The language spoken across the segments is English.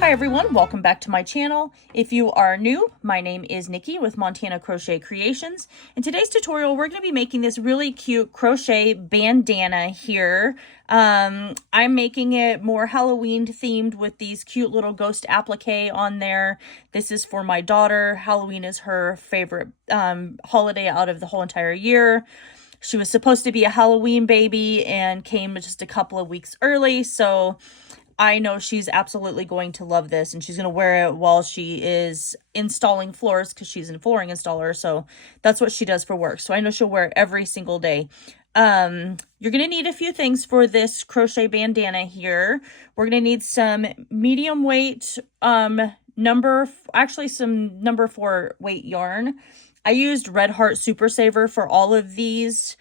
Hi everyone, welcome back to my channel. If you are new, my name is Nikki with Montana Crochet Creations. In today's tutorial, we're going to be making this really cute crochet bandana here. I'm making it more Halloween themed with these cute little ghost applique on there. This is for my daughter. Halloween is her favorite holiday out of the whole entire year. She was supposed to be a Halloween baby and came just a couple of weeks early, so I know she's absolutely going to love this, and she's going to wear it while she is installing floors because she's a flooring installer. So that's what she does for work. So I know she'll wear it every single day. You're going to need a few things for this crochet bandana here. We're going to need some medium weight, some number 4 weight yarn. I used Red Heart Super Saver for all of these.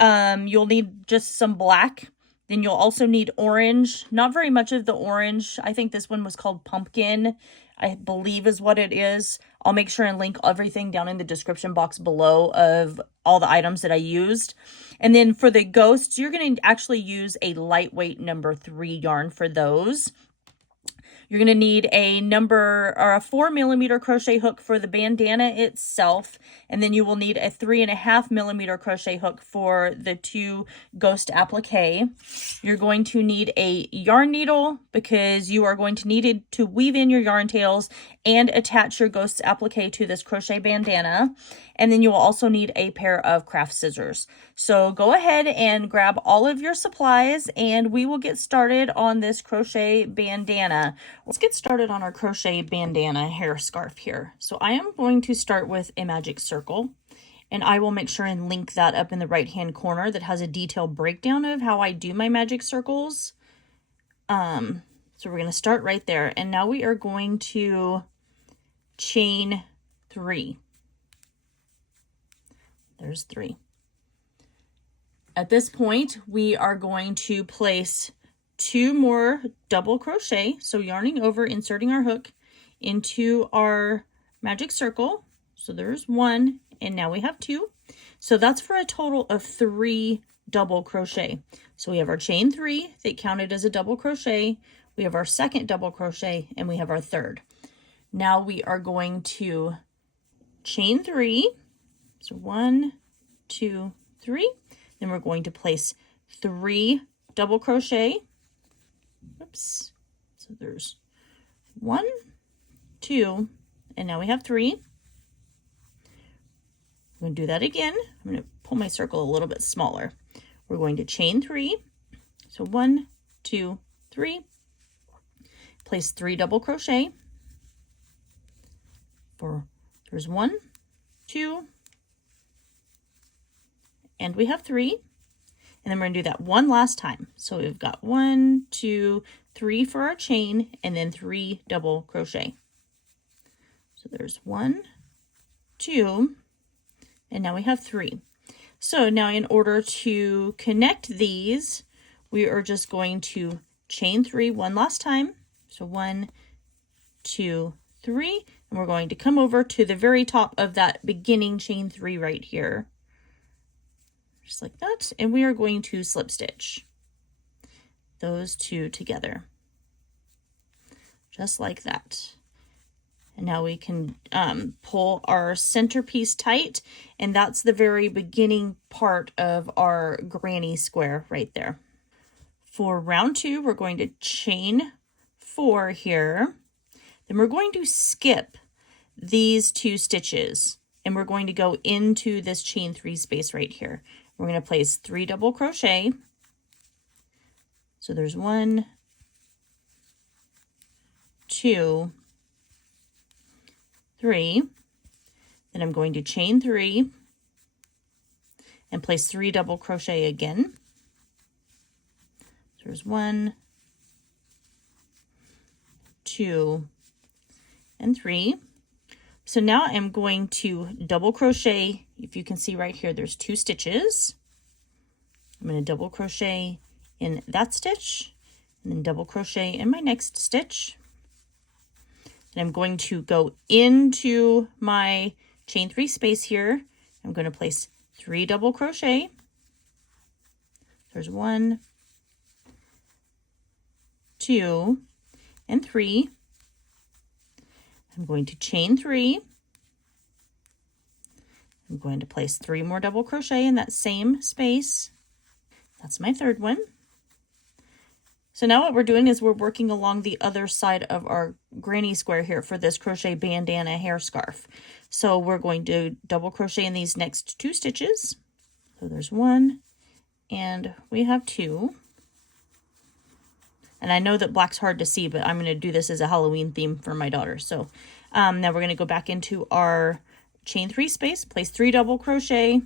You'll need just some black. Then you'll also need orange, not very much of the orange. I think this one was called pumpkin, I believe is what it is. I'll make sure and link everything down in the description box below of all the items that I used. And then for the ghosts, you're going to actually use a lightweight number 3 yarn for those. You're going to need a 4mm crochet hook for the bandana itself. And then you will need a 3.5mm crochet hook for the 2 ghost applique. You're going to need a yarn needle because you are going to need it to weave in your yarn tails and attach your ghost applique to this crochet bandana. And then you will also need a pair of craft scissors. So go ahead and grab all of your supplies and we will get started on this crochet bandana. Let's get started on our crochet bandana hair scarf here. So I am going to start with a magic circle, and I will make sure and link that up in the right hand corner that has a detailed breakdown of how I do my magic circles. So we're going to start right there, and now we are going to chain 3. There's 3. At this point, we are going to place 2 more double crochet, so yarning over, inserting our hook into our magic circle. So there's 1, and now we have 2. So that's for a total of 3 double crochet. So we have our chain 3 that counted as a double crochet, we have our second double crochet, and we have our third. Now we are going to chain 3. So 1, 2, 3. Then we're going to place 3 double crochet. Oops. So there's 1, 2, and now we have 3. I'm going to do that again. I'm going to pull my circle a little bit smaller. We're going to chain 3. So 1, 2, 3. Place 3 double crochet. There's 1, 2, and we have 3. And then we're going to do that one last time. So we've got 1, 2, 3 for our chain, and then 3 double crochet. So there's 1, 2, and now we have 3. So now in order to connect these, we are just going to chain 3 one last time. So 1, 2, 3, and we're going to come over to the very top of that beginning chain 3 right here. Just like that, and we are going to slip stitch those 2 together, just like that. And now we can pull our centerpiece tight, and that's the very beginning part of our granny square right there. For round 2, we're going to chain 4 here. Then we're going to skip these 2 stitches, and we're going to go into this chain 3 space right here. We're going to place 3 double crochet. So there's 1, 2, 3. Then I'm going to chain 3 and place 3 double crochet again. So there's 1, 2, and 3. So now I'm going to double crochet. If you can see right here, there's 2 stitches. I'm going to double crochet in that stitch and then double crochet in my next stitch. And I'm going to go into my chain 3 space here. I'm going to place 3 double crochet. There's 1, 2, and 3. I'm going to chain 3. I'm going to place 3 more double crochet in that same space. That's my third one. So now what we're doing is we're working along the other side of our granny square here for this crochet bandana hair scarf. So we're going to double crochet in these next 2 stitches. So there's 1 and we have 2. And I know that black's hard to see, but I'm going to do this as a Halloween theme for my daughter. So now we're going to go back into our chain 3 space, place 3 double crochet,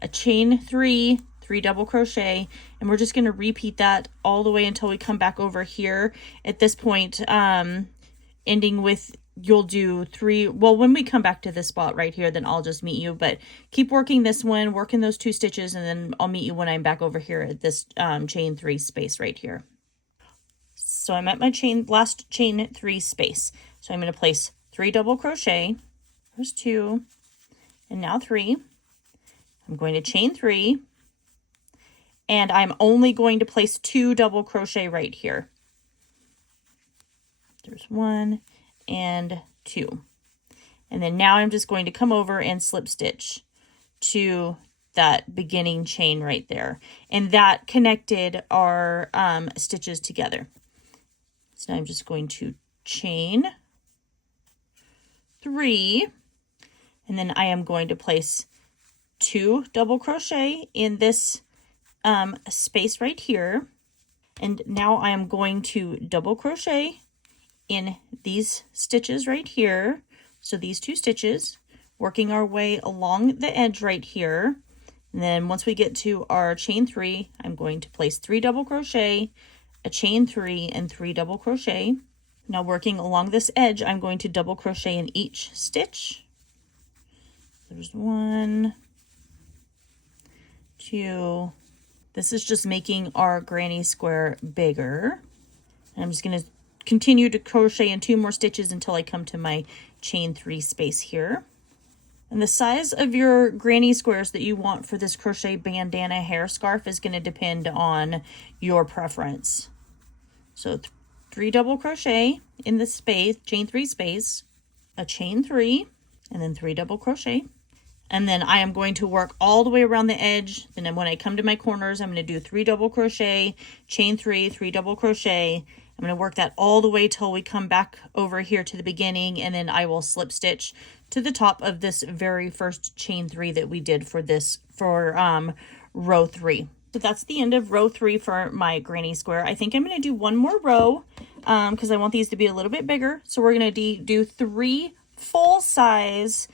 a chain 3, 3 double crochet, and we're just going to repeat that all the way until we come back over here. At this point, ending with, you'll do 3, well, when we come back to this spot right here, then I'll just meet you, but keep working this one, working those 2 stitches, and then I'll meet you when I'm back over here at this chain 3 space right here. So I'm at my last chain 3 space. So I'm going to place 3 double crochet. There's 2, and now 3. I'm going to chain 3, and I'm only going to place 2 double crochet right here. There's 1 and 2. And then now I'm just going to come over and slip stitch to that beginning chain right there. And that connected our stitches together. So now I'm just going to chain 3, and then I am going to place 2 double crochet in this space right here. And now I am going to double crochet in these stitches right here. So these 2 stitches, working our way along the edge right here. And then once we get to our chain 3, I'm going to place 3 double crochet, a chain 3, and 3 double crochet. Now working along this edge, I'm going to double crochet in each stitch. There's 1, 2. This is just making our granny square bigger. And I'm just going to continue to crochet in 2 more stitches until I come to my chain 3 space here. And the size of your granny squares that you want for this crochet bandana hair scarf is going to depend on your preference. So 3 double crochet in the space, chain 3 space, a chain 3, and then 3 double crochet. And then I am going to work all the way around the edge. Then when I come to my corners, I'm going to do 3 double crochet, chain 3, 3 double crochet. I'm going to work that all the way till we come back over here to the beginning, and then I will slip stitch to the top of this very first chain 3 that we did for this, for row 3. So that's the end of row 3 for my granny square. I think I'm going to do 1 more row because I want these to be a little bit bigger. So we're going to do 3 full size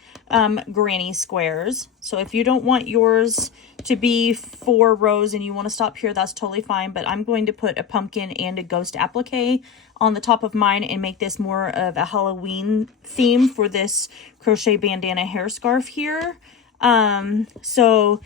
granny squares. So if you don't want yours to be 4 rows and you want to stop here, that's totally fine. But I'm going to put a pumpkin and a ghost applique on the top of mine and make this more of a Halloween theme for this crochet bandana hair scarf here. So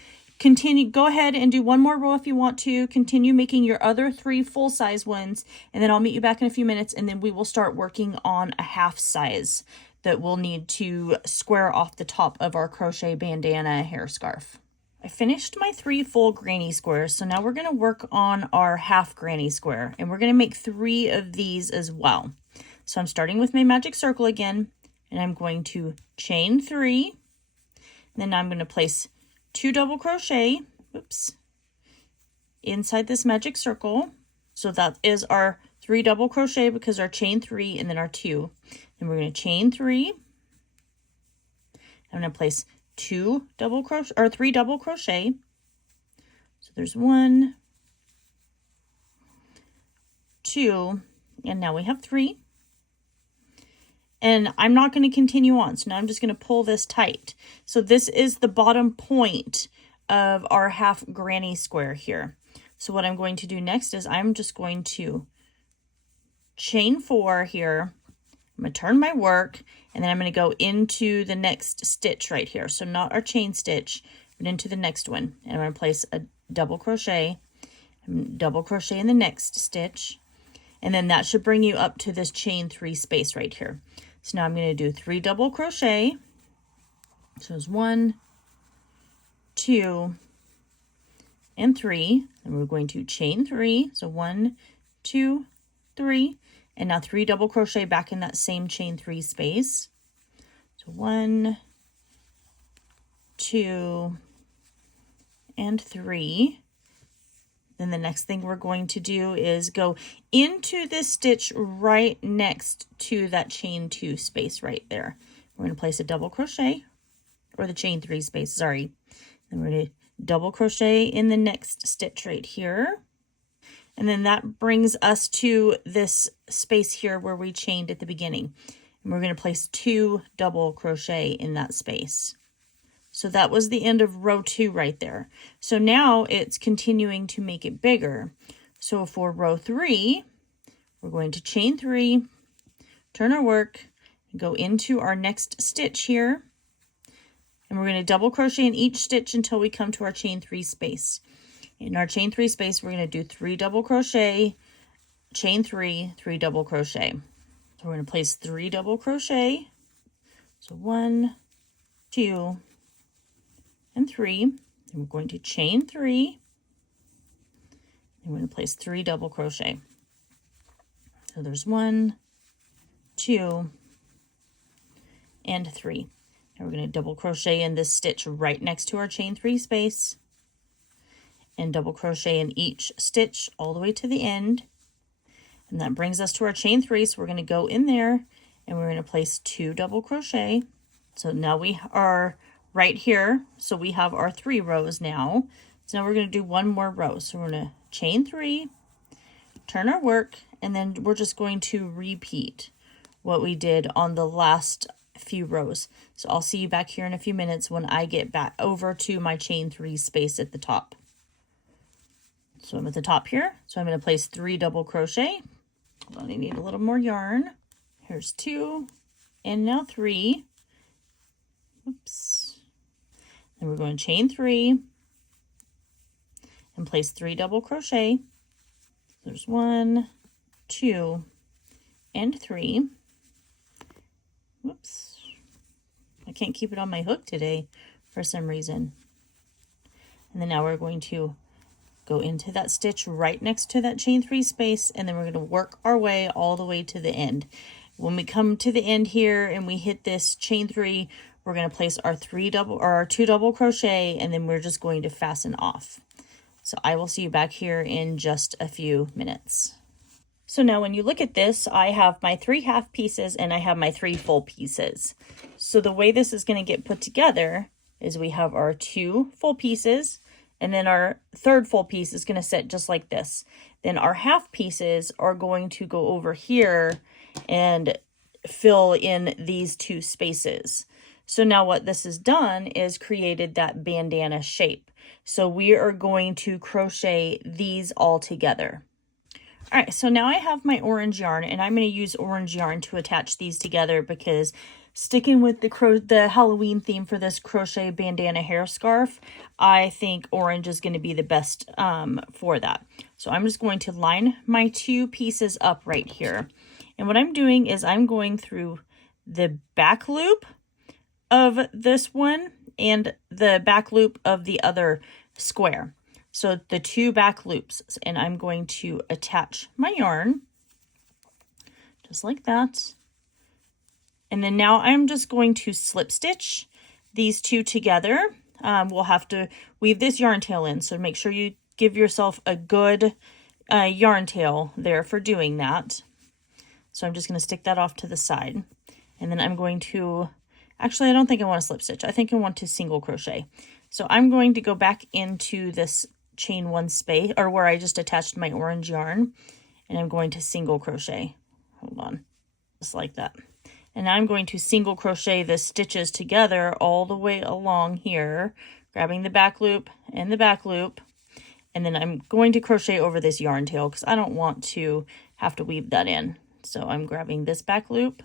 go ahead and do 1 more row if you want to. Continue making your other 3 full size ones, and then I'll meet you back in a few minutes, and then we will start working on a half size that we'll need to square off the top of our crochet bandana hair scarf. I finished my 3 full granny squares, so now we're going to work on our half granny square, and we're going to make 3 of these as well. So I'm starting with my magic circle again, and I'm going to chain 3, and then I'm going to place 2 double crochet, inside this magic circle. So that is our 3 double crochet because our chain 3 and then our 2. Then we're going to chain 3. I'm going to place 2 double crochet or 3 double crochet. So there's 1, 2, and now we have 3. And I'm not going to continue on. So now I'm just going to pull this tight. So this is the bottom point of our half granny square here. So what I'm going to do next is I'm just going to chain 4 here. I'm going to turn my work, and then I'm going to go into the next stitch right here. So not our chain stitch, but into the next one. And I'm going to place a double crochet, and double crochet in the next stitch. And then that should bring you up to this chain 3 space right here. So now I'm going to do 3 double crochet. So it's 1, 2, and 3. And we're going to chain 3. So 1, 2, 3. And now 3 double crochet back in that same chain 3 space. So 1, 2, and 3. Then the next thing we're going to do is go into this stitch right next to that chain 2 space right there. We're going to place a double crochet, or the chain 3 space, sorry. Then we're going to double crochet in the next stitch right here. And then that brings us to this space here where we chained at the beginning. And we're going to place 2 double crochet in that space. So that was the end of row 2 right there. So now it's continuing to make it bigger. So for row 3, we're going to chain 3, turn our work, and go into our next stitch here. And we're going to double crochet in each stitch until we come to our chain 3 space. In our chain 3 space, we're going to do 3 double crochet, chain 3, 3 double crochet. So we're going to place 3 double crochet. So 1, 2, and 3. And we're going to chain 3. And we're going to place 3 double crochet. So there's 1, 2, and 3. And we're going to double crochet in this stitch right next to our chain 3 space, and double crochet in each stitch all the way to the end. And that brings us to our chain 3. So we're going to go in there and we're going to place 2 double crochet. So now we are right here. So we have our 3 rows now. So now we're going to do 1 more row. So we're going to chain 3, turn our work, and then we're just going to repeat what we did on the last few rows. So I'll see you back here in a few minutes when I get back over to my chain 3 space at the top. So I'm at the top here. So I'm going to place 3 double crochet. Hold on, I need a little more yarn. Here's 2, and now 3. Oops. Then we're going to chain 3 and place 3 double crochet. There's 1, 2, and 3. Whoops. I can't keep it on my hook today for some reason. And then now we're going to go into that stitch right next to that chain 3 space, and then we're going to work our way all the way to the end. When we come to the end here and we hit this chain 3, we're going to place our 2 double crochet, and then we're just going to fasten off. So I will see you back here in just a few minutes. So now when you look at this, I have my 3 half pieces and I have my 3 full pieces. So the way this is going to get put together is we have our 2 full pieces, and then our 3rd full piece is going to sit just like this. Then our half pieces are going to go over here and fill in these 2 spaces. So now what this has done is created that bandana shape. So we are going to crochet these all together. All right, so now I have my orange yarn, and I'm going to use orange yarn to attach these together because sticking with the Halloween theme for this crochet bandana hair scarf, I think orange is going to be the best for that. So I'm just going to line my 2 pieces up right here. And what I'm doing is I'm going through the back loop of this one and the back loop of the other square. So the 2 back loops, and I'm going to attach my yarn just like that. And then now I'm just going to slip stitch these 2 together. We'll have to weave this yarn tail in, so make sure you give yourself a good yarn tail there for doing that. So I'm just going to stick that off to the side. And then I'm going to, actually I don't think I want to slip stitch. I think I want to single crochet. So I'm going to go back into this chain 1 space, or where I just attached my orange yarn, and I'm going to single crochet. Hold on, just like that. And now I'm going to single crochet the stitches together all the way along here, grabbing the back loop and the back loop. And then I'm going to crochet over this yarn tail because I don't want to have to weave that in. So I'm grabbing this back loop.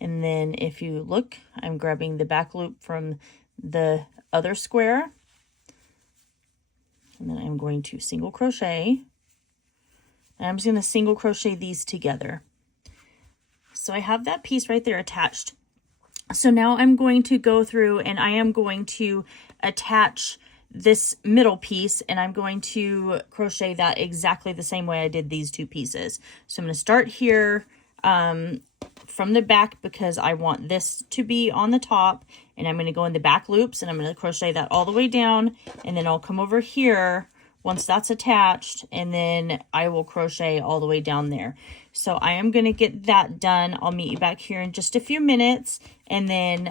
And then if you look, I'm grabbing the back loop from the other square. And then I'm going to single crochet. And I'm just going to single crochet these together. So I have that piece right there attached. So now I'm going to go through and I am going to attach this middle piece, and I'm going to crochet that exactly the same way I did these two pieces. So I'm going to start here from the back because I want this to be on the top, and I'm going to go in the back loops and I'm going to crochet that all the way down, and then I'll come over here once that's attached, and then I will crochet all the way down there. So I am going to get that done. I'll meet you back here in just a few minutes, and then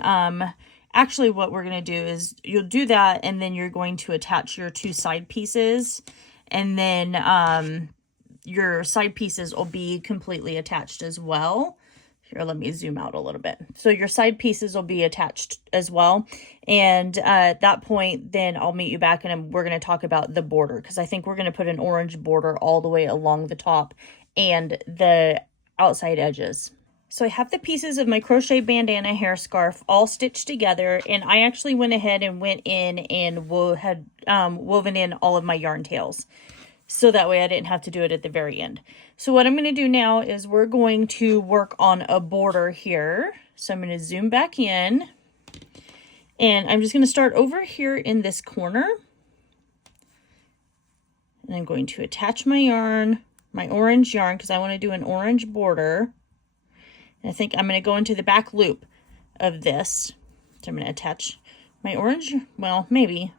actually what we're going to do is you'll do that, and then you're going to attach your two side pieces, and then your side pieces will be completely attached as well. Here, let me zoom out a little bit. So your side pieces will be attached as well. And at that point, then I'll meet you back and we're going to talk about the border, because I think we're going to put an orange border all the way along the top and the outside edges. So I have the pieces of my crochet bandana hair scarf all stitched together, and I actually went ahead and went in and had woven in all of my yarn tails. So that way I didn't have to do it at the very end. So what I'm going to do now is we're going to work on a border here. So I'm going to zoom back in, and I'm just going to start over here in this corner. And I'm going to attach my yarn, my orange yarn, because I want to do an orange border. And I think I'm going to go into the back loop of this. So I'm going to attach my orange, well, maybe.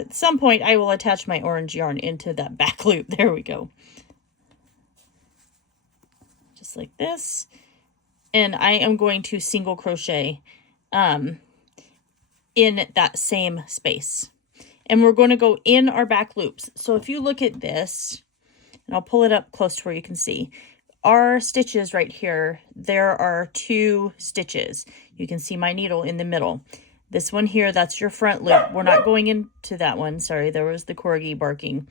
At some point, I will attach my orange yarn into that back loop. There we go. Just like this. And I am going to single crochet in that same space. And we're going to go in our back loops. So if you look at this, and I'll pull it up close to where you can see, our stitches right here, there are two stitches. You can see my needle in the middle. This one here, that's your front loop. We're not going into that one. Sorry, there was the corgi barking.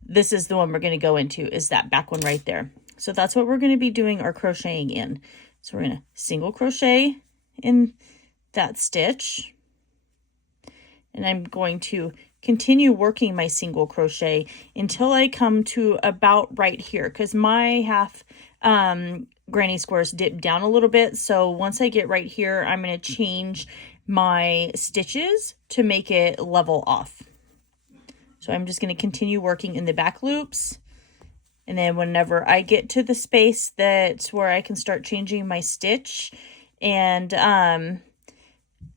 This is the one we're going to go into, is that back one right there. So that's what we're going to be doing our crocheting in. So we're going to single crochet in that stitch. And I'm going to continue working my single crochet until I come to about right here, because my half granny squares dip down a little bit. So once I get right here, I'm going to change my stitches to make it level off. So I'm just going to continue working in the back loops, and then whenever I get to the space that's where I can start changing my stitch and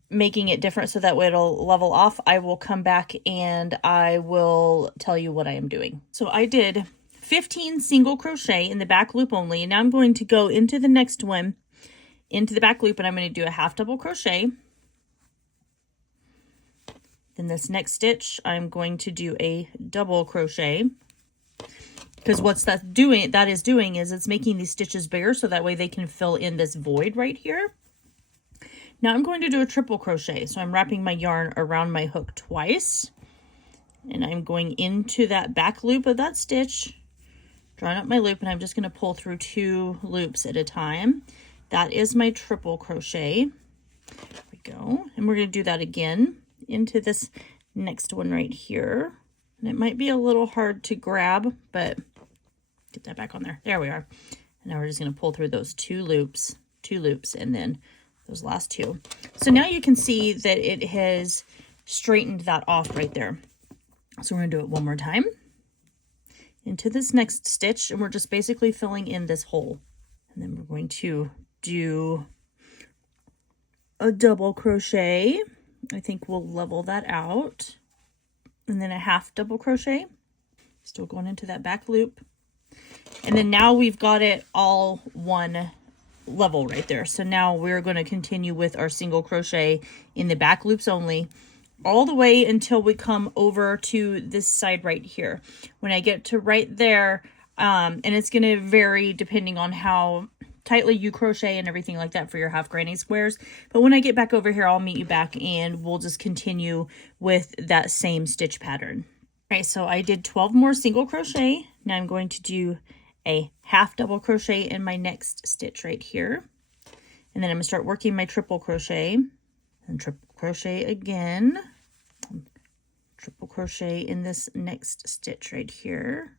making it different so that way it'll level off, I will come back and I will tell you what I am doing. So I did 15 single crochet in the back loop only, and now I'm going to go into the next one, into the back loop, and I'm going to do a half double crochet. Then this next stitch, I'm going to do a double crochet, because what that is doing is it's making these stitches bigger so that way they can fill in this void right here. Now I'm going to do a triple crochet. So I'm wrapping my yarn around my hook twice, and I'm going into that back loop of that stitch, drawing up my loop, and I'm just going to pull through 2 loops at a time. That is my triple crochet. There we go. And we're going to do that again into this next one right here. And it might be a little hard to grab, but get that back on there. There we are. And now we're just going to pull through those 2 loops, and then those last 2. So now you can see that it has straightened that off right there. So we're going to do it one more time into this next stitch, and we're just basically filling in this hole. And then we're going to do a double crochet. I think we'll level that out. And then a half double crochet, still going into that back loop. And then now we've got it all one level right there. So now we're going to continue with our single crochet in the back loops only, all the way until we come over to this side right here. When I get to right there, and it's going to vary depending on how tightly you crochet and everything like that for your half granny squares. But when I get back over here, I'll meet you back and we'll just continue with that same stitch pattern. Okay, so I did 12 more single crochet. Now I'm going to do a half double crochet in my next stitch right here. And then I'm going to start working my triple crochet and triple crochet again. Triple crochet in this next stitch right here.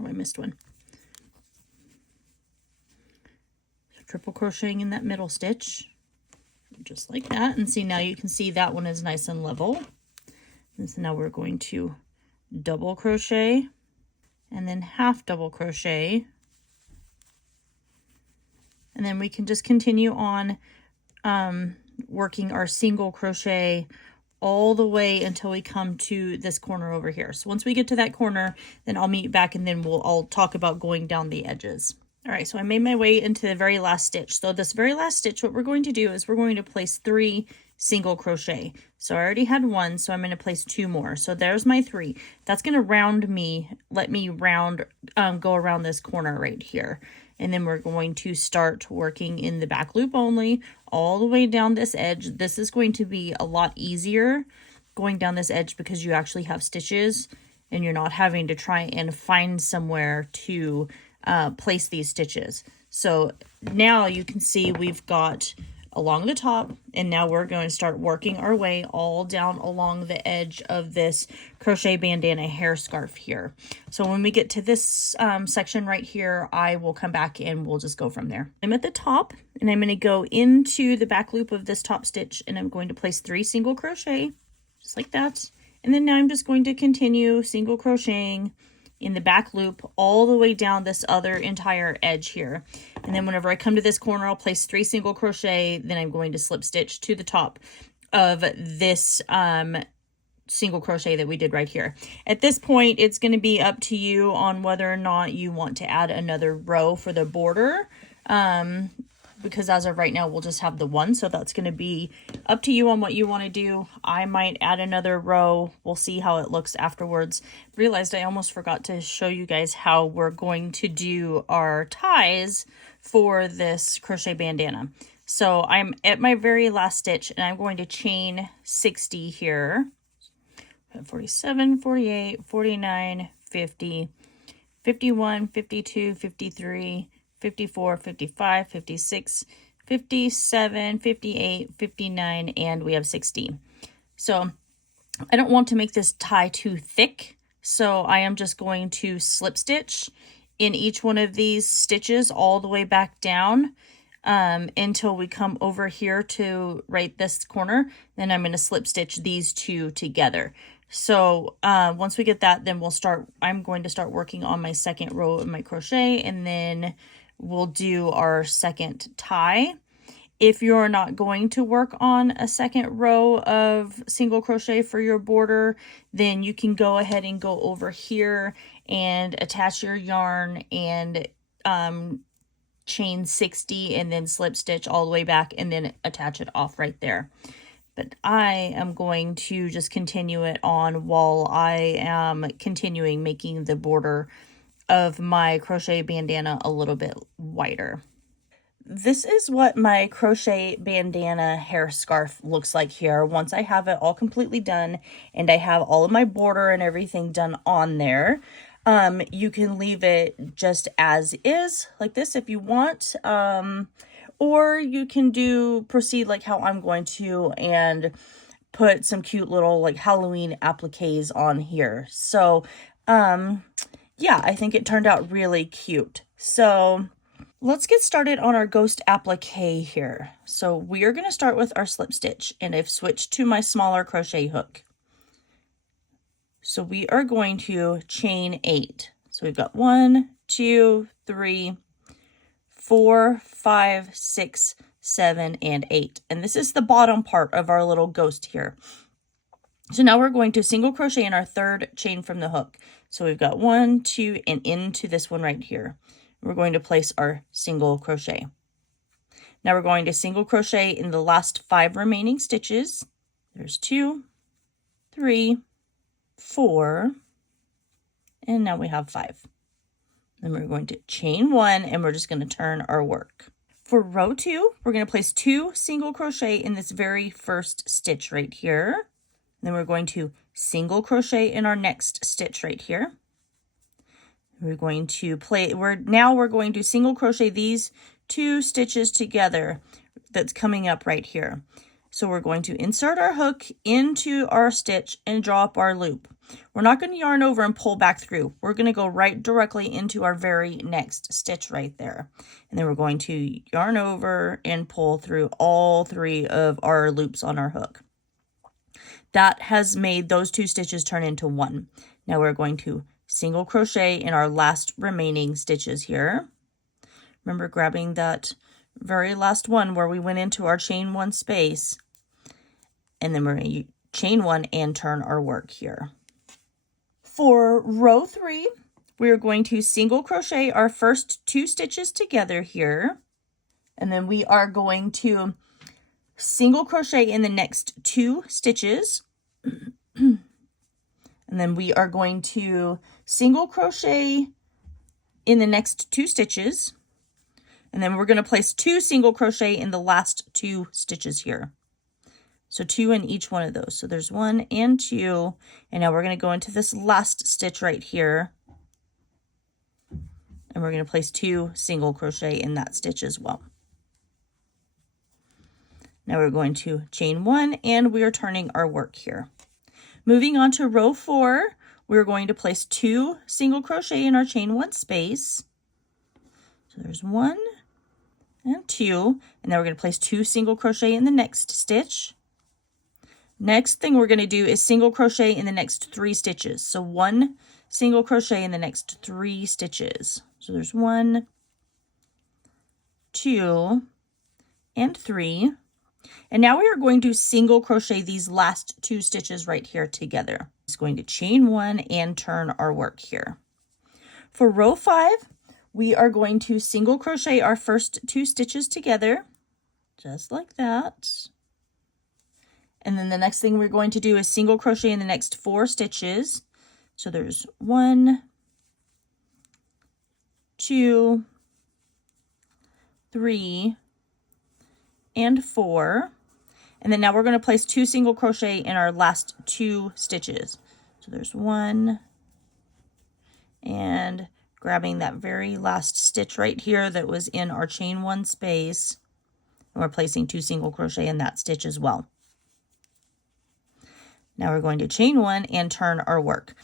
Oh, I missed one. Triple crocheting in that middle stitch, just like that. And see, now you can see that one is nice and level. And so now we're going to double crochet and then half double crochet. And then we can just continue on working our single crochet all the way until we come to this corner over here. So once we get to that corner, then I'll meet back and then I'll talk about going down the edges. All right, so I made my way into the very last stitch. So this very last stitch, what we're going to do is we're going to place 3 single crochet. So I already had 1, so I'm going to place 2 more. So there's my 3. That's going to let me go around this corner right here. And then we're going to start working in the back loop only all the way down this edge. This is going to be a lot easier going down this edge because you actually have stitches and you're not having to try and find somewhere to place these stitches. So now you can see we've got along the top, and now we're going to start working our way all down along the edge of this crochet bandana hair scarf here. So when we get to this section right here, I will come back and we'll just go from there. I'm at the top and I'm going to go into the back loop of this top stitch and I'm going to place 3 single crochet just like that. And then now I'm just going to continue single crocheting in the back loop all the way down this other entire edge here. And then whenever I come to this corner, I'll place 3 single crochet, then I'm going to slip stitch to the top of this single crochet that we did right here. At this point, it's going to be up to you on whether or not you want to add another row for the border. Because as of right now, we'll just have the 1. So that's going to be up to you on what you want to do. I might add another row. We'll see how it looks afterwards. Realized I almost forgot to show you guys how we're going to do our ties for this crochet bandana. So I'm at my very last stitch and I'm going to chain 60 here. 47, 48, 49, 50, 51, 52, 53, 54, 55, 56, 57, 58, 59, and we have 60. So I don't want to make this tie too thick, so I am just going to slip stitch in each one of these stitches all the way back down until we come over here to right this corner. Then I'm going to slip stitch these 2 together. So once we get that, then I'm going to start working on my second row of my crochet, and then we'll do our second tie. If you're not going to work on a second row of single crochet for your border, then you can go ahead and go over here and attach your yarn and chain 60 and then slip stitch all the way back and then attach it off right there. But I am going to just continue it on while I am continuing making the border of my crochet bandana a little bit wider. This is what my crochet bandana hair scarf looks like here once I have it all completely done and I have all of my border and everything done on there. You can leave it just as is like this if you want, or you can proceed like how I'm going to and put some cute little like Halloween appliques on here. So yeah, I think it turned out really cute. So let's get started on our ghost applique here. So we are going to start with our slip stitch, and I've switched to my smaller crochet hook. So we are going to chain 8. So we've got 1, 2, 3, 4, 5, 6, 7, and 8. And this is the bottom part of our little ghost here. So now we're going to single crochet in our 3rd chain from the hook. So we've got 1, 2, and into this one right here. We're going to place our single crochet. Now we're going to single crochet in the last 5 remaining stitches. There's 2, 3, 4, and now we have 5. Then we're going to chain 1 and we're just going to turn our work. For row 2, we're going to place 2 single crochet in this very first stitch right here. Then we're going to single crochet in our next stitch right here. We're going to we're going to single crochet these 2 stitches together that's coming up right here. So we're going to insert our hook into our stitch and draw up our loop. We're not going to yarn over and pull back through. We're going to go right directly into our very next stitch right there. And then we're going to yarn over and pull through all 3 of our loops on our hook. That has made those 2 stitches turn into 1. Now we're going to single crochet in our last remaining stitches here. Remember grabbing that very last one where we went into our chain 1 space, and then we're going to chain 1 and turn our work here. For row 3, we are going to single crochet our first 2 stitches together here, and then we are going to single crochet in the next 2 stitches, and then we are going to single crochet in the next 2 stitches, and then we're going to place 2 single crochet in the last 2 stitches here. So 2 in each one of those. So there's 1 and 2. And now we're going to go into this last stitch right here. And we're going to place 2 single crochet in that stitch as well. Now we're going to chain 1 and we are turning our work here. Moving on to row 4, we're going to place 2 single crochet in our chain 1 space. So there's 1 and 2. And now we're going to place 2 single crochet in the next stitch. Next thing we're going to do is single crochet in the next 3 stitches. So 1 single crochet in the next 3 stitches. So there's 1, 2, and 3. And now we are going to single crochet these last 2 stitches right here together. It's going to chain 1 and turn our work here. For row 5, we are going to single crochet our first 2 stitches together, just like that. And then the next thing we're going to do is single crochet in the next 4 stitches. So there's 1, 2, 3, and 4. And then now we're going to place 2 single crochet in our last 2 stitches. So there's 1, and grabbing that very last stitch right here that was in our chain 1 space. And we're placing 2 single crochet in that stitch as well. Now we're going to chain 1 and turn our work.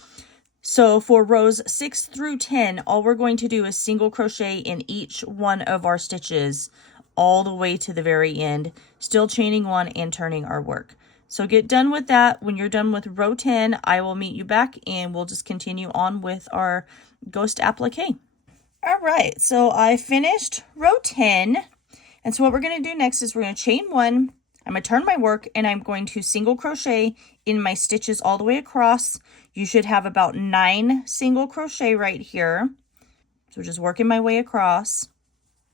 So for rows 6 through 10, all we're going to do is single crochet in each one of our stitches all the way to the very end, still chaining 1 and turning our work. So get done with that. When you're done with row 10, I will meet you back and we'll just continue on with our ghost applique. All right, so I finished row 10. And so what we're going to do next is we're going to chain 1. I'm going to turn my work and I'm going to single crochet in my stitches all the way across. You should have about 9 single crochet right here. So just working my way across.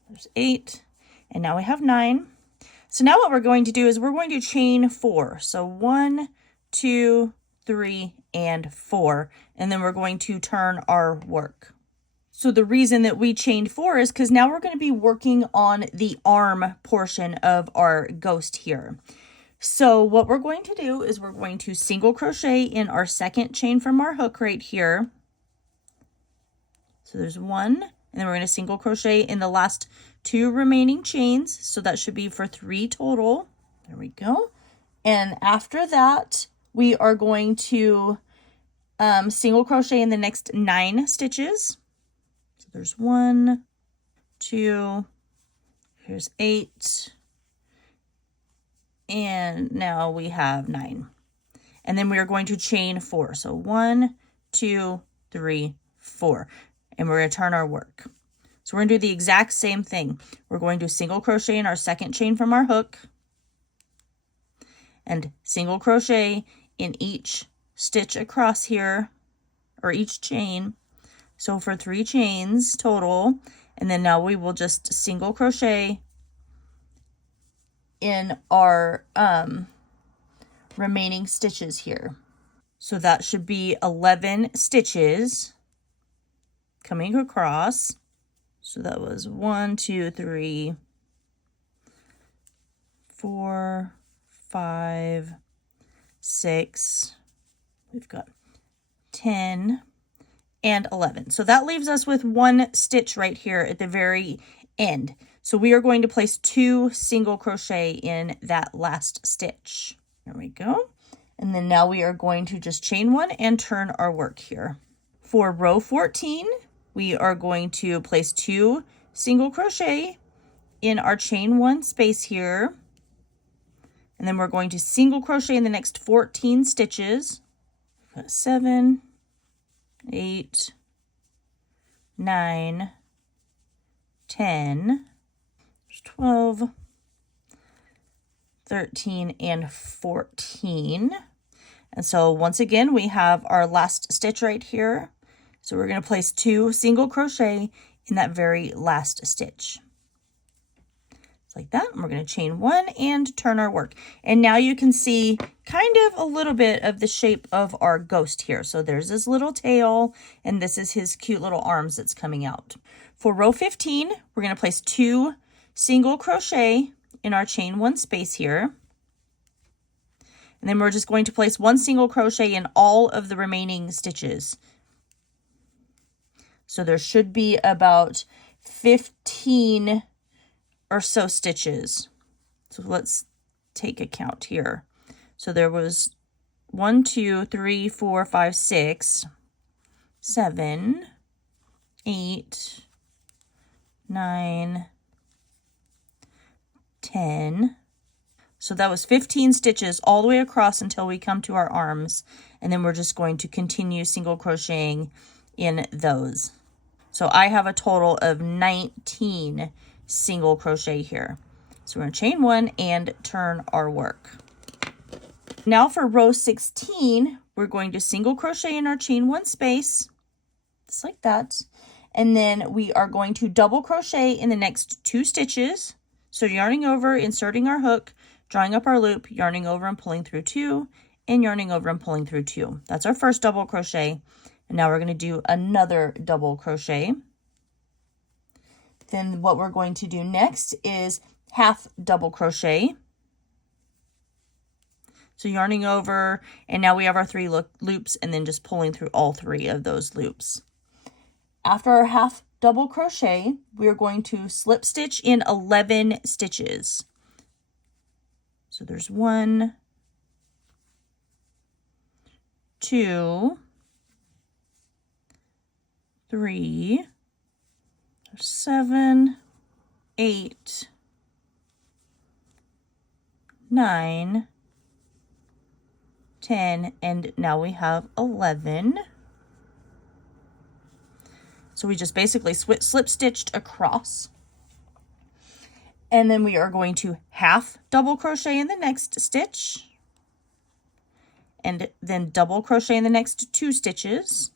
There's 8, and now we have 9. So now what we're going to do is we're going to chain 4. So 1, 2, 3, and 4. And then we're going to turn our work. So the reason that we chained 4 is because now we're going to be working on the arm portion of our ghost here. So what we're going to do is we're going to single crochet in our second chain from our hook right here. So there's 1, and then we're going to single crochet in the last 2 remaining chains. So that should be for 3 total. There we go. And after that, we are going to single crochet in the next 9 stitches. So there's 1, 2, here's 8, and now we have 9. And then we are going to chain 4. So 1, 2, 3, 4. And we're going to turn our work. So we're going to do the exact same thing. We're going to single crochet in our second chain from our hook and single crochet in each stitch across here, or each chain. So for 3 chains total, and then now we will just single crochet in our remaining stitches here. So that should be 11 stitches coming across. So that was 1, 2, 3, 4, 5, 6. We've got 10 and 11. So that leaves us with 1 stitch right here at the very end. So we are going to place 2 single crochet in that last stitch. There we go. And then now we are going to just chain 1 and turn our work here. For row 14, we are going to place 2 single crochet in our chain 1 space here. And then we're going to single crochet in the next 14 stitches. 7, 8, 9, 10, 12, 13, and 14. And so once again, we have our last stitch right here. So we're going to place 2 single crochet in that very last stitch. It's like that. And we're going to chain 1 and turn our work. And now you can see kind of a little bit of the shape of our ghost here. So there's his little tail, and this is his cute little arms that's coming out. For row 15, we're going to place 2 single crochet in our chain 1 space here. And then we're just going to place 1 single crochet in all of the remaining stitches. So there should be about 15 or so stitches. So let's take a count here. So there was 1, 2, 3, 4, 5, 6, 7, 8, 9, 10. So that was 15 stitches all the way across until we come to our arms. And then we're just going to continue single crocheting in those. So I have a total of 19 single crochet here. So we're going to chain 1 and turn our work. Now for row 16, we're going to single crochet in our chain 1 space, just like that. And then we are going to double crochet in the next 2 stitches. So yarning over, inserting our hook, drawing up our loop, yarning over and pulling through 2, and yarning over and pulling through 2. That's our first double crochet. And now we're going to do another double crochet. Then what we're going to do next is half double crochet. So yarning over, and now we have our 3 loops, and then just pulling through all 3 of those loops. After our half double crochet, we're going to slip stitch in 11 stitches. So there's 1, 2, 3, 7, 8, 9, 10, and now we have 11. So we just basically slip stitched across. And then we are going to half double crochet in the next stitch. And then double crochet in the next 2 stitches.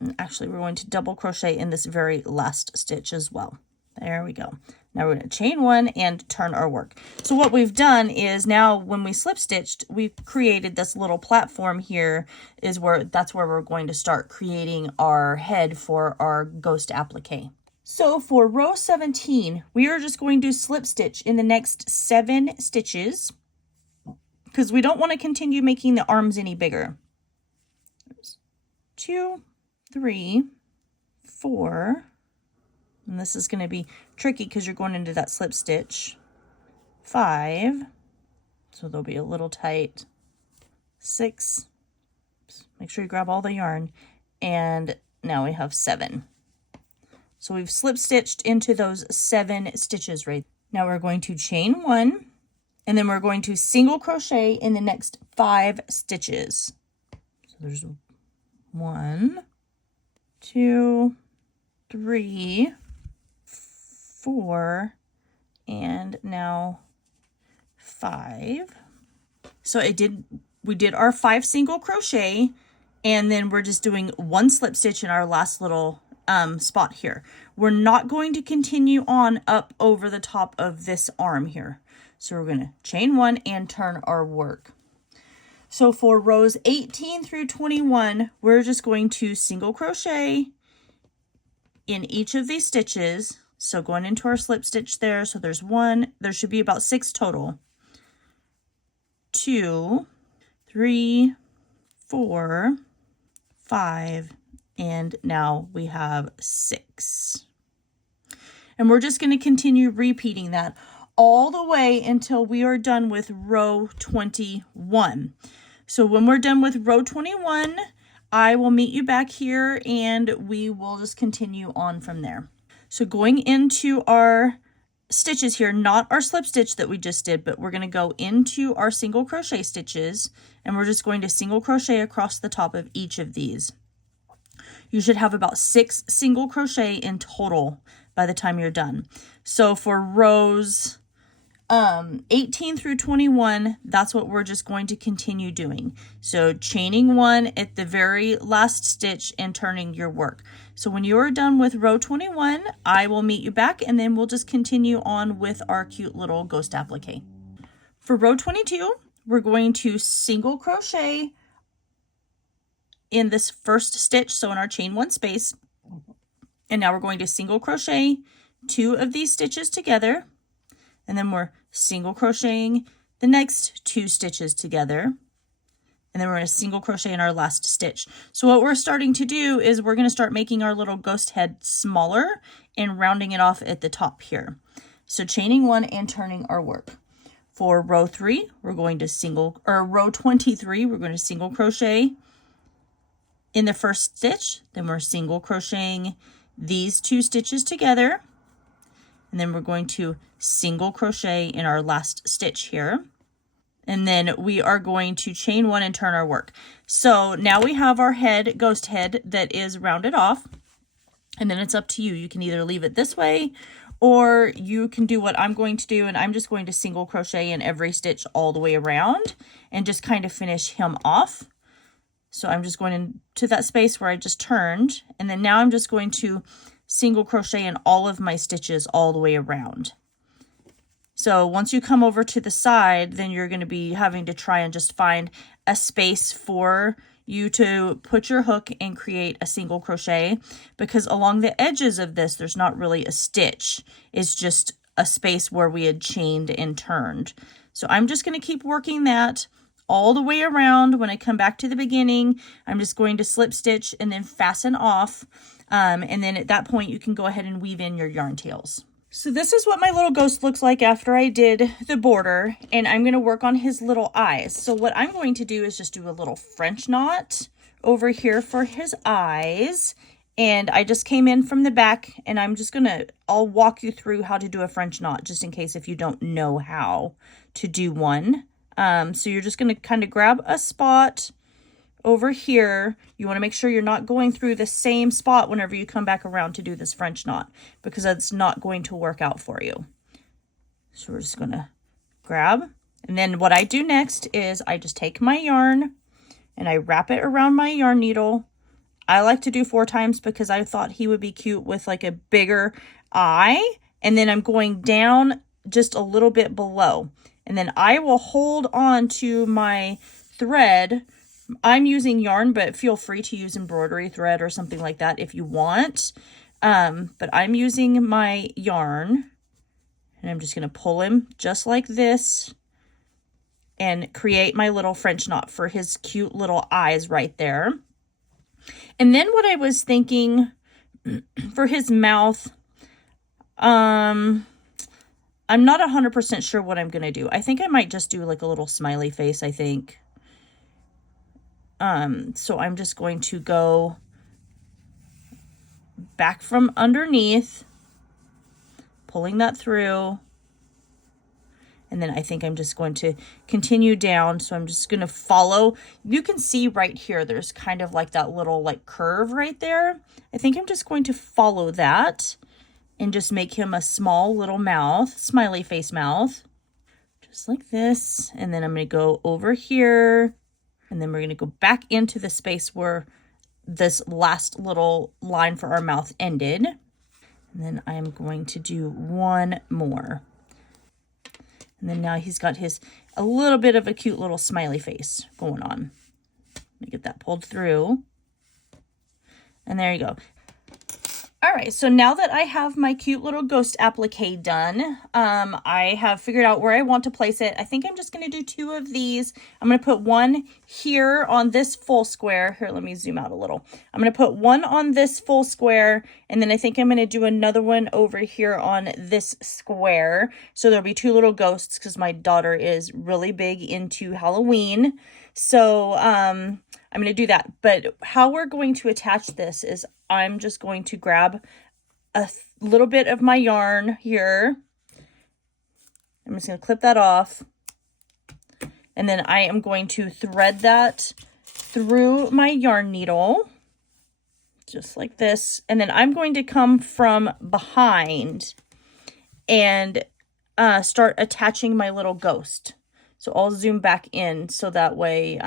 And actually, we're going to double crochet in this very last stitch as well. There we go. Now we're going to chain 1 and turn our work. So what we've done is now when we slip stitched, we've created this little platform here that's where we're going to start creating our head for our ghost applique. So for row 17, we are just going to slip stitch in the next 7 stitches because we don't want to continue making the arms any bigger. 2, 3, 4, and this is going to be tricky because you're going into that slip stitch. 5, so they'll be a little tight. 6, make sure you grab all the yarn, and now we have 7. So we've slip stitched into those 7 stitches right. Now we're going to chain 1, and then we're going to single crochet in the next 5 stitches. So there's 1, 2, 3, 4, and now 5. So we did our 5 single crochet, and then we're just doing 1 slip stitch in our last little spot here. We're not going to continue on up over the top of this arm here. So we're going to chain 1 and turn our work. So for rows 18 through 21, we're just going to single crochet in each of these stitches. So going into our slip stitch there, so there's 1, there should be about 6 total. 2, 3, 4, 5, and now we have 6. And we're just going to continue repeating that all the way until we are done with row 21. So when we're done with row 21, I will meet you back here and we will just continue on from there. So going into our stitches here, not our slip stitch that we just did, but we're going to go into our single crochet stitches and we're just going to single crochet across the top of each of these. You should have about 6 single crochet in total by the time you're done. So for rows 18 through 21, that's what we're just going to continue doing. So chaining 1 at the very last stitch and turning your work. So when you are done with row 21, I will meet you back and then we'll just continue on with our cute little ghost applique. For row 22, we're going to single crochet in this first stitch, so in our chain 1 space. And now we're going to single crochet 2 of these stitches together. And then we're single crocheting the next 2 stitches together. And then we're going to single crochet in our last stitch. So what we're starting to do is we're going to start making our little ghost head smaller and rounding it off at the top here. So chaining 1 and turning our work. For row 3, we're going to row 23, we're going to single crochet in the first stitch. Then we're single crocheting these 2 stitches together. And then we're going to single crochet in our last stitch here. And then we are going to chain 1 and turn our work. So now we have our head, ghost head, that is rounded off. And then it's up to you. You can either leave it this way or you can do what I'm going to do. And I'm just going to single crochet in every stitch all the way around and just kind of finish him off. So I'm just going into that space where I just turned. And then now I'm just going to single crochet in all of my stitches all the way around. So once you come over to the side, then you're going to be having to try and just find a space for you to put your hook and create a single crochet, because along the edges of this, there's not really a stitch. It's just a space where we had chained and turned. So I'm just going to keep working that all the way around. When I come back to the beginning, I'm just going to slip stitch and then fasten off. And then at that point, you can go ahead and weave in your yarn tails. So this is what my little ghost looks like after I did the border, and I'm going to work on his little eyes. So what I'm going to do is just do a little French knot over here for his eyes. And I just came in from the back, and I'll walk you through how to do a French knot, just in case if you don't know how to do one. So you're just going to kind of grab a spot over here. You want to make sure you're not going through the same spot whenever you come back around to do this French knot, because that's not going to work out for you. So we're just going to grab, and then what I do next is I just take my yarn and I wrap it around my yarn needle. I like to do 4 times because I thought he would be cute with like a bigger eye, and then I'm going down just a little bit below, and then I will hold on to my thread. I'm using yarn, but feel free to use embroidery thread or something like that if you want. But I'm using my yarn, and I'm just going to pull him just like this and create my little French knot for his cute little eyes right there. And then what I was thinking for his mouth, I'm not 100% sure what I'm going to do. I think I might just do like a little smiley face, I think. So I'm just going to go back from underneath, pulling that through. And then I think I'm just going to continue down. So I'm just going to follow. You can see right here, there's kind of like that little like curve right there. I think I'm just going to follow that and just make him a small little mouth, smiley face mouth, just like this. And then I'm going to go over here. And then we're going to go back into the space where this last little line for our mouth ended. And then I'm going to do one more. And then now he's got a little bit of a cute little smiley face going on. Let me get that pulled through. And there you go. All right, so now that I have my cute little ghost applique done, I have figured out where I want to place it. I think I'm just going to do 2 of these. I'm going to put one here on this full square. Here, let me zoom out a little. I'm going to put one on this full square, and then I think I'm going to do another one over here on this square. So there'll be 2 little ghosts because my daughter is really big into Halloween. So I'm going to do that. But how we're going to attach this is I'm just going to grab a little bit of my yarn here. I'm just going to clip that off. And then I am going to thread that through my yarn needle, just like this. And then I'm going to come from behind and start attaching my little ghost. So I'll zoom back in so that way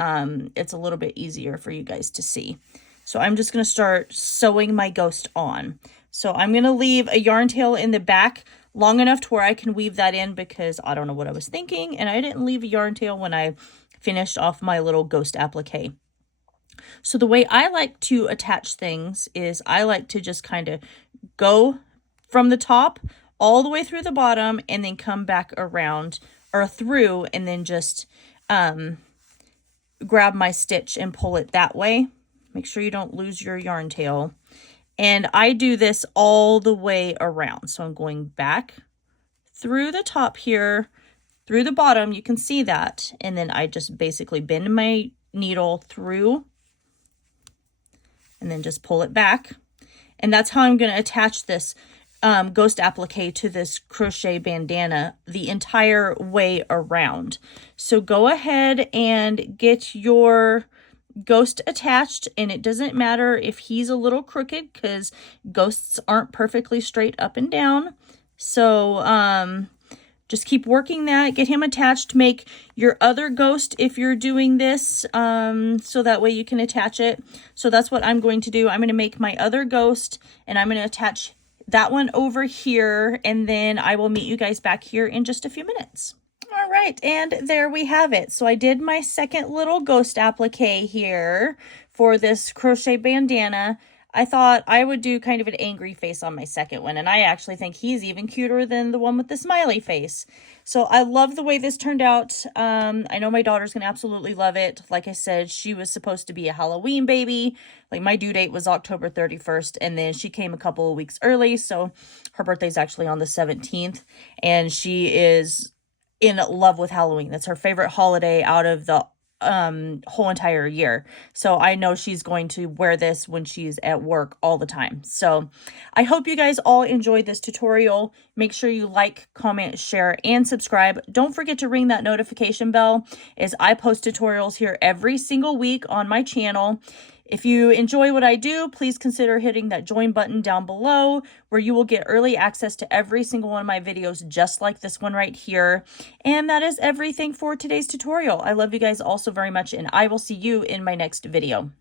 it's a little bit easier for you guys to see. So I'm just going to start sewing my ghost on. So I'm going to leave a yarn tail in the back long enough to where I can weave that in because I don't know what I was thinking. And I didn't leave a yarn tail when I finished off my little ghost applique. So the way I like to attach things is I like to just kind of go from the top all the way through the bottom and then come back around or through and then just grab my stitch and pull it that way. Make sure you don't lose your yarn tail. And I do this all the way around. So I'm going back through the top here, through the bottom, you can see that. And then I just basically bend my needle through and then just pull it back. And that's how I'm going to attach this ghost applique to this crochet bandana the entire way around. So go ahead and get your ghost attached, and it doesn't matter if he's a little crooked because ghosts aren't perfectly straight up and down. So just keep working that, get him attached, make your other ghost if you're doing this so that way you can attach it. So that's what I'm going to do. I'm going to make my other ghost and I'm going to attach that one over here, and then I will meet you guys back here in just a few minutes. All right, and there we have it. So I did my second little ghost applique here for this crochet bandana. I thought I would do kind of an angry face on my second one, and I actually think he's even cuter than the one with the smiley face. So I love the way this turned out. I know my daughter's going to absolutely love it. Like I said, she was supposed to be a Halloween baby. Like my due date was October 31st, and then she came a couple of weeks early, so her birthday's actually on the 17th, and she is in love with Halloween. That's her favorite holiday out of the whole entire year. So I know she's going to wear this when she's at work all the time. So I hope you guys all enjoyed this tutorial. Make sure you like, comment, share, and subscribe. Don't forget to ring that notification bell as I post tutorials here every single week on my channel. If you enjoy what I do, please consider hitting that join button down below where you will get early access to every single one of my videos just like this one right here. And that is everything for today's tutorial. I love you guys all so very much, and I will see you in my next video.